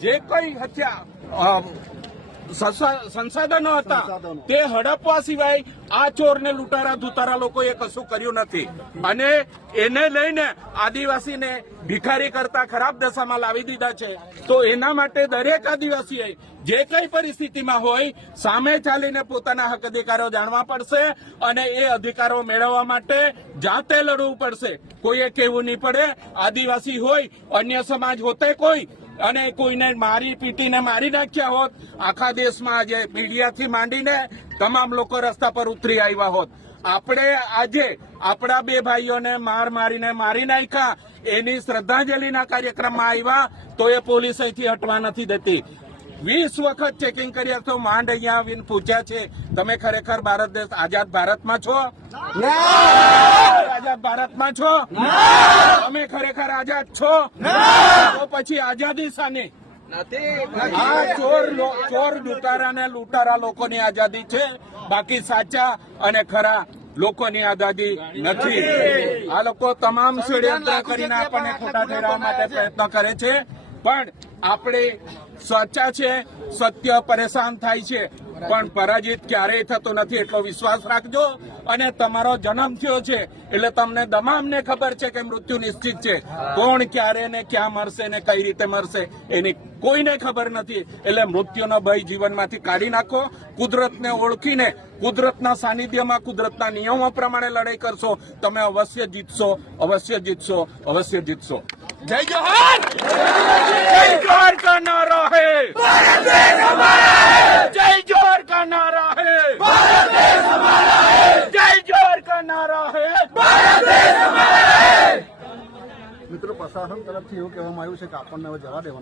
જે કઈ હત્યા સંસાધનો હતા તે હડપવા સિવાય આ ચોર ને લૂંટારા ધુતારા લોકોએ કશું કર્યું નથી. અને એને લઈને આદિવાસીને ભિખારી કરતા ખરાબ દશામાં લાવી દીધા છે. તો એના માટે દરેક આદિવાસીએ જે કઈ પરિસ્થિતિમાં હોય સામે ચાલીને પોતાના હક અધિકારો જાણવા પડશે અને એ અધિકારો મેળવવા માટે જાતે લડવું પડશે. કોઈએ કહેવું નહીં પડે આદિવાસી હોય અન્ય સમાજ હોતે કોઈ અને કોઈને મારી પીટીને મારી નાખ્યા હોત, આખા દેશમાં આજે મીડિયાથી માંડીને તમામ લોકો રસ્તા પર ઉતરી આવ્યા હોત. આપણે આજે આપણા બે ભાઈઓને માર મારીને મારી નાખ્યા, એની શ્રદ્ધાંજલિના કાર્યક્રમમાં આવ્યા, તો એ પોલીસ અહીંથી હટવા નથી દેતી. વીસ વખત ચેકિંગ કરી તો માંડ અહીંયા આવીને પૂછ્યા છે તમે ખરેખર ભારત દેશ આઝાદ ભારતમાં છો? આઝાદ ભારતમાં છો? તમે ખરેખર આઝાદ છો? તો પછી આઝાદી સાની ચોર ચોર લૂંટારા ને લૂંટારા લોકોની આઝાદી છે. બાકી સાચા અને ખરા લોકોની આઝાદી નથી. આ લોકો તમામ ષડયંત્ર કરીને આપણને ખોટા ઠેરવા માટે પ્રયત્ન કરે છે. પણ આપણે સાચા છે, સત્ય પરેશાન થાય છે. પણ પરાજિત ક્યારેય થતો નથી, એટલો વિશ્વાસ રાખજો. અને તમારો જન્મ થયો છે, એટલે તમને તમામને ખબર છે કે મૃત્યુ નિશ્ચિત છે. કોણ ક્યારે ને ક્યાં મરશે ને કઈ રીતે મરશે, એની કોઈને ખબર નથી. એટલે મૃત્યુનો ભય જીવનમાંથી કાઢી નાખો. કુદરતને ઓળખીને, કુદરતના સાનિધ્યમાં, કુદરતના નિયમો પ્રમાણે લડાઈ કરશો. તમે અવશ્ય જીતશો અવશ્ય જીતશો અવશ્ય જીતશો. જય જોહાર જય જોહાર કા નારા હે જય જોહર કા નારા હે જય મિત્રો પ્રશાસન તરફથી એવું કહેવામાં આવ્યું છે કે આપણને હવે જવા દેવાના